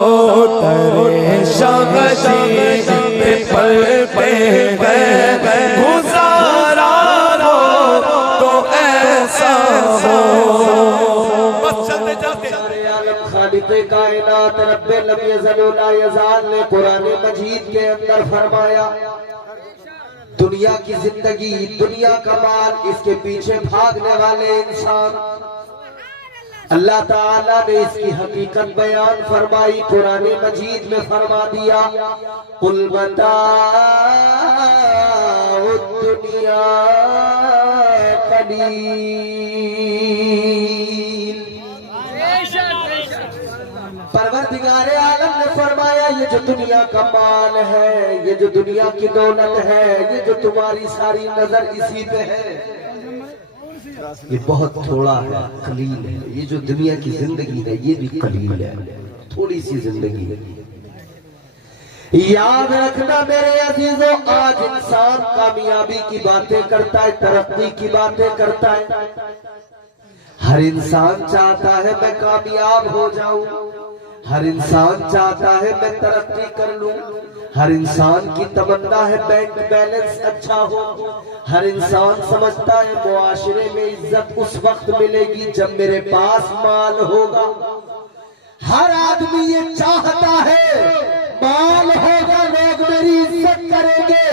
ترے شمشیر پہ پلتے ہیں گزارا ہو تو ایسا ہو. بس چلتے چلتے خالق کائنات رب لم یزل لا یزال نے قرآن مجید کے اندر فرمایا دنیا کی زندگی، دنیا کا مال، اس کے پیچھے بھاگنے والے انسان، اللہ تعالیٰ نے اس کی حقیقت بیان فرمائی قرآن مجید میں فرما دیا قُلْ مَتَاعُ الدُّنْيَا قَلِيلٌ. پروردگار عالم نے فرمایا یہ جو دنیا کا مال ہے، یہ جو دنیا کی دولت ہے، یہ جو تمہاری ساری نظر اسی پہ ہے، یہ بہت تھوڑا ہے، قلیل ہے. یہ جو دنیا کی زندگی ہے یہ بھی قلیل ہے، تھوڑی سی زندگی ہے. یاد رکھنا میرے عزیزوں، آج انسان کامیابی کی باتیں کرتا ہے، ترقی کی باتیں کرتا ہے. ہر انسان چاہتا ہے میں کامیاب ہو جاؤں، ہر انسان چاہتا ہے میں ترقی کر لوں، ہر انسان کی تمنا ہے بینک بیلنس اچھا ہو، ہر انسان سمجھتا ہے معاشرے میں عزت اس وقت ملے گی جب میرے پاس مال ہوگا. ہر آدمی یہ چاہتا ہے مال ہوگا لوگ میری عزت کریں گے،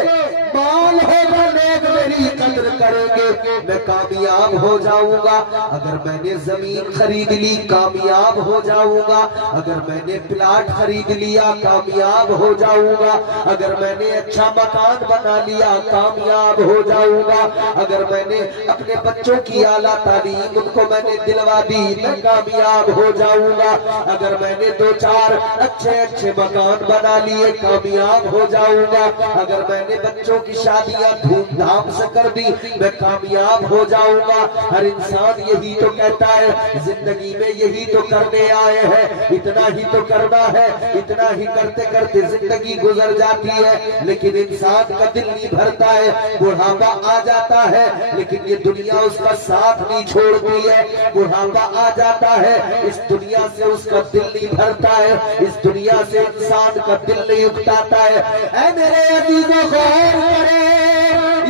مال ہوگا لوگ میری قدر کریں گے، میں کامیاب ہو جاؤں گا. اگر میں نے زمین خرید لی کامیاب ہو جاؤں گا، اگر میں نے پلاٹ خرید لیا کامیاب ہو جاؤں گا، اگر میں نے اچھا مکان بنا لیا کامیاب ہو جاؤں گا، اگر میں نے اپنے بچوں کی اعلیٰ تعلیم ان کو میں نے دلوا دی میں کامیاب ہو جاؤں گا، اگر میں نے دو چار اچھے مکان بنا لیے کامیاب ہو جاؤں گا، اگر میں نے بچوں کی شادیاں دھوم دھام سے کر دی میں کامیاب ہو جاؤں گا. ہر انسان یہی تو کہتا ہے، زندگی میں یہی تو کرنے آئے ہیں، اتنا ہی تو کرنا ہے، اتنا ہی کرتے کرتے زندگی گزر جاتی ہے. لیکن انسان کا دل نہیں بھرتا ہے، بڑھاپا آ جاتا ہے لیکن یہ دنیا اس کا ساتھ نہیں چھوڑتی ہے. بڑھاپا آ جاتا ہے، اس دنیا سے اس کا دل نہیں بھرتا ہے، اس دنیا سے انسان کا دل نہیں اکتاتا ہے. اے میرے عزیزوں غور کریں،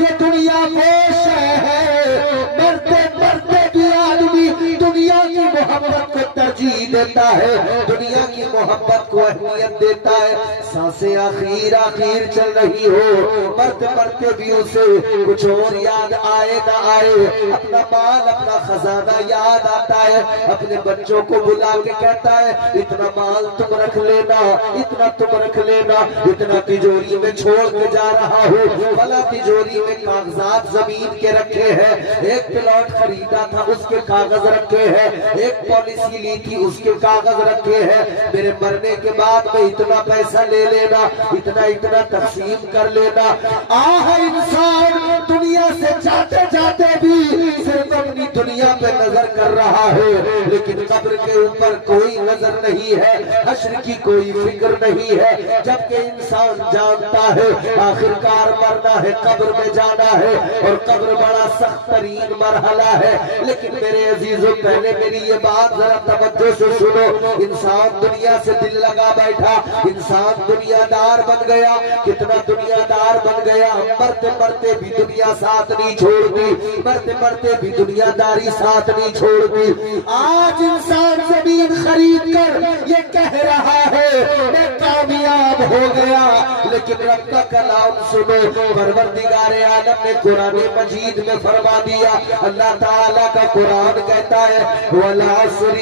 یہ دنیا پوش ہے، مرتے مرتے بھی آدمی دنیا کی محبت کو ترجیح دیتا ہے، دنیا کی محبت کو اہمیت دیتا ہے. سانسیں آخیر چل رہی ہو، مرتے مرتے بھی اسے کچھ اور یاد آئے نہ آئے، اپنا مال اپنا خزانہ یاد آتا ہے، اپنے بچوں کو بلا کے کہتا ہے اتنا مال تم رکھ لینا، اتنا تم رکھ لینا، اتنا تجوری میں چھوڑ کے جا رہا ہوں، بھلا تجوری میں کاغذات زمین کے رکھے ہیں، ایک پلاٹ خریدا تھا اس کے کاغذ رکھے ہیں، ایک پالیسی لی تھی اس کے کاغذ رکھے ہیں، میرے مرنے کے بعد میں اتنا پیسہ لے لینا، اتنا اتنا تقسیم کر لینا. انسان دنیا سے جاتے جاتے بھی صرف اپنی دنیا پہ نظر کر رہا ہے، لیکن قبر کے اوپر کوئی نظر نہیں ہے، حشر کی کوئی فکر نہیں ہے. جبکہ انسان جانتا ہے آخر کار مرنا ہے، قبر میں جانا ہے، اور قبر بڑا سخت ترین مرحلہ ہے. لیکن میرے عزیزوں پہلے میری یہ بات ذرا توجہ سے سنو. انسان دنیا سے دل لگا بیٹھا، انسان دنیا دار بن گیا. کتنا دنیا دار بن گیا، مرتے مرتے بھی دنیا ساتھ نہیں چھوڑتی، مرتے مرتے بھی دنیا داری ساتھ نہیں چھوڑتی. آج انسان زمین خرید کر یہ کہہ رہا ہے میں کامیاب ہو گیا، لیکن رب کا کلام سنو. پروردگار عالم نے قرآن مجید میں فرما دیا، اللہ تعالیٰ کا قرآن کہتا ہے وَالْعَصْرِ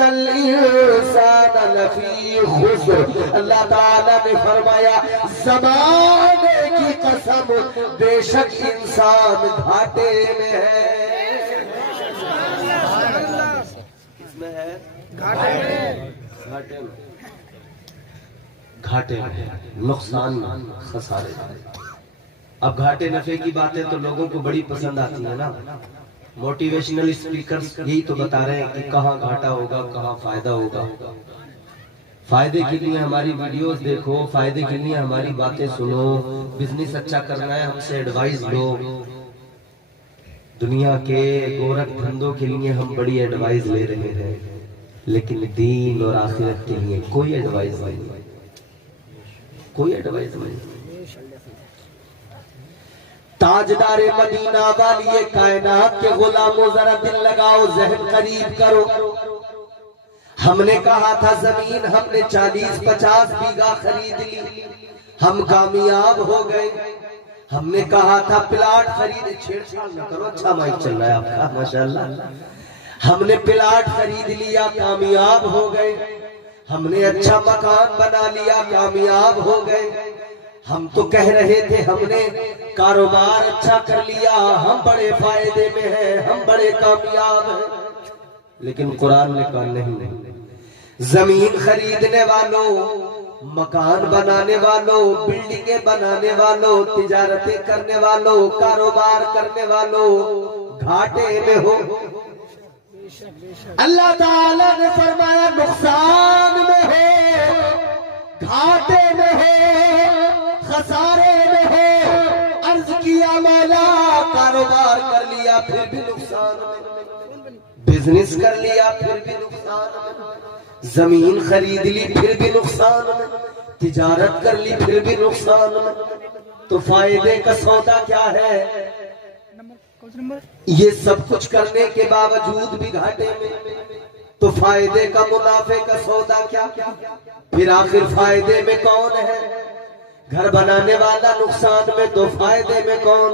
إِنَّ الْإِنسَانَ لَفِي خُسْرٍ. اللہ تعالیٰ نے فرمایا زمانے کی قسم بے شک انسان گھاٹے میں ہے. کس میں ہے؟ گھاٹے میں، گھاٹے میں، نقصان خسارے. اب گھاٹے نفع کی باتیں تو لوگوں کو بڑی پسند آتی ہیں نا. موٹیویشنل اسپیکرز یہی تو بتا رہے ہیں کہ کہاں گھاٹا ہوگا کہاں فائدہ ہوگا. فائدے کے لیے ہماری ویڈیوز دیکھو، فائدے کے لیے ہماری باتیں سنو، بزنس اچھا کرنا ہے ہم سے ایڈوائز لو. دنیا کے گورکھ دھندوں کے لیے ہم بڑی ایڈوائز لے رہے ہیں، لیکن دین اور آخرت کے لیے کوئی ایڈوائز نہیں، کوئی ایڈوائز نہیں۔ تاجدار مدینہ والی کائنات کے غلاموں ذرا دل لگاؤ، ذہن قریب کرو۔ ہم نے کہا تھا زمین ہم نے 40-50 بیگھہ خرید لی، ہم کامیاب ہو گئے۔ ہم نے کہا تھا پلاٹ خرید، چھیڑ چھاڑ نہ کرو، اچھا مائک چل رہا ہے آپ کا ماشاءاللہ۔ ہم نے پلاٹ خرید لیا، کامیاب ہو گئے۔ ہم نے اچھا مکان بنا لیا، کامیاب ہو گئے۔ ہم تو کہہ رہے تھے ہم نے کاروبار اچھا کر لیا، ہم بڑے فائدے میں ہیں، ہم بڑے کامیاب ہیں۔ لیکن قرآن نے کہا نہیں، زمین خریدنے والوں، مکان بنانے والوں، بلڈنگیں بنانے والوں، تجارتیں کرنے والوں، کاروبار کرنے والوں، گھاٹے میں ہو۔ اللہ تعالیٰ نے فرمایا نقصان میں ہو، گھاٹے میں ہو، خسارے میں ہو۔ عرض کیا مولا کاروبار کر لیا پھر بھی نقصان میں، بزنس کر لیا پھر بھی نقصان میں، زمین خرید لی پھر بھی نقصان میں، تجارت کر لی پھر بھی نقصان میں۔ تو فائدے کا سودا کیا ہے؟ یہ سب کچھ کرنے کے باوجود بھی گھاٹے میں، تو فائدے کا منافع کا سودا کیا؟ پھر آخر فائدے میں کون ہے؟ گھر بنانے والا نقصان میں تو فائدے میں کون؟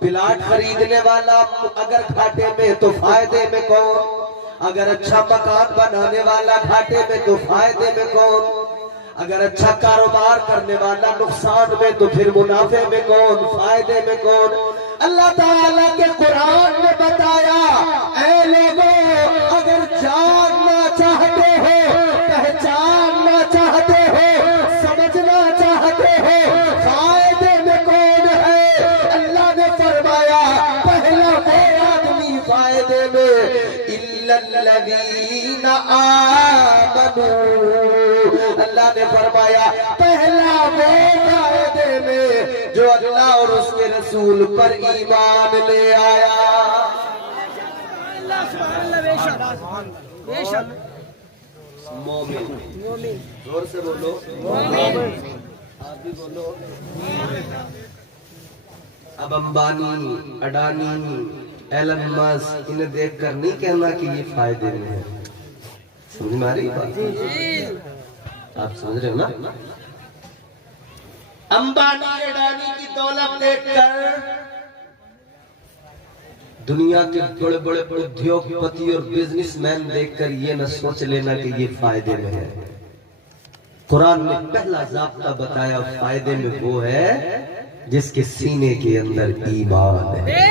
پلاٹ خریدنے والا اگر گھاٹے میں تو فائدے میں کون؟ اگر اچھا مکان بنانے والا گھاٹے میں تو فائدے میں کون؟ اگر اچھا کاروبار کرنے والا نقصان میں تو پھر منافع میں کون؟ فائدے میں کون؟ اللہ تعالیٰ کے قرآن نے بتایا اے لوگوں اگر جاننا چاہتے ہو، پہچاننا چاہتے ہو، سمجھنا چاہتے ہو فائدے میں کون ہے، اللہ نے فرمایا پہلا وہ آدمی فائدے میں اِلَّا الَّذِينَ آمَنُوا، اللہ نے فرمایا پہلا وہ فائدے میں جو اللہ اور اس کے رسول پر ایمان لے آیا۔ مومن، زور سے بولو آپ بھی بولو۔ اب امبانی، اڈانی، ایلن مسک انہیں دیکھ کر نہیں کہنا کہ یہ فائدے میں ہے، سمجھ میں آ رہی بات؟ آپ سمجھ رہے ہو نا؟ امبانی اڈانی کی دولت دیکھ کر دنیا کے بڑے بڑے ادیوگ پتی اور بزنس مین دیکھ کر یہ نہ سوچ لینا کہ یہ فائدے میں ہے۔ قرآن نے پہلا ضابطہ بتایا فائدے میں وہ ہے جس کے سینے کے اندر ایمان ہے۔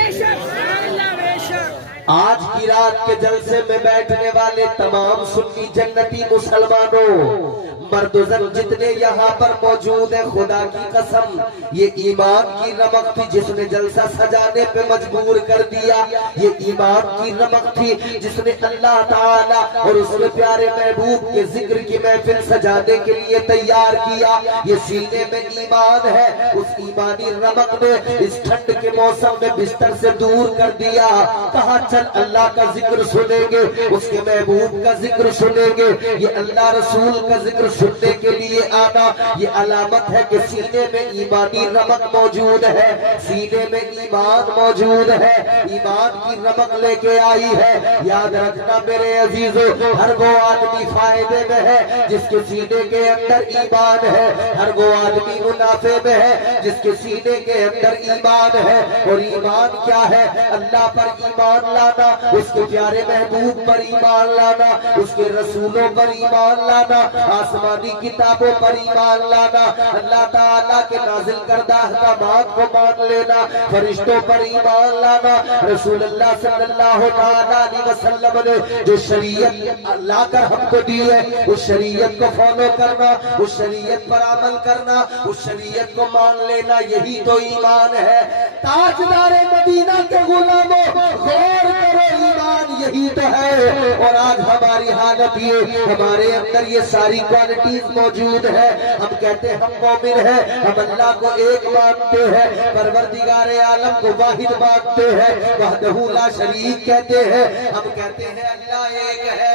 آج کی رات کے جلسے میں بیٹھنے والے تمام سنی جنتی مسلمانوں، مرد و زن جتنے یہاں پر موجود ہیں، خدا کی قسم یہ ایمان کی رمق تھی جس نے جلسہ سجانے پہ مجبور کر دیا، یہ ایمان کی رمق تھی جس نے اللہ تعالیٰ اور اس کے پیارے محبوب کے ذکر کی محفل سجانے کے لیے تیار کیا۔ یہ سینے میں ایمان ہے، اس ایمانی رمق نے اس ٹھنڈ کے موسم میں بستر سے دور کر دیا، کہا چل اللہ کا ذکر سنیں گے، اس کے محبوب کا ذکر سنیں گے۔ یہ اللہ رسول کا ذکر سننے کے لیے آنا یہ علامت ہے کہ سینے میں ایمانی رمق موجود ہے، سینے میں ایمان موجود ہے، ایمان کی رمق لے کے آئی ہے۔ یاد رکھنا میرے عزیزو، ہر وہ آدمی فائدے میں ہے جس کے سینے کے اندر ایمان ہے، ہر وہ آدمی منافع میں ہے جس کے سینے کے اندر ایمان ہے۔ اور ایمان کیا ہے؟ اللہ پر ایمان لانا، اس کے پیارے محبوب پر ایمان لانا، اس کے رسولوں پر ایمان لانا، آسمانی کتابوں پر ایمان لانا، اللہ تعالیٰ کے نازل کردہ احکامات کو مان لینا، فرشتوں پر ایمان لانا، رسول اللہ صلی اللہ علیہ وسلم نے جو شریعت لا کر ہم کو دی ہے اس شریعت کو فالو کرنا، اس شریعت پر عمل کرنا، اس شریعت کو مان لینا، یہی تو ایمان ہے۔ تاجدار مدینہ کے غلاموں غور کرو، ایمان یہی تو ہے۔ اور آج ہماری حالت یہ، ہمارے اندر یہ ساری کوالٹیز موجود ہے، ہم کہتے ہیں ہم مومن ہیں، ہم اللہ کو ایک مانتے ہیں، پروردگار عالم کو واحد مانتے ہیں، وحدہ لا شریک کہتے ہیں، ہم کہتے ہیں اللہ ایک ہے۔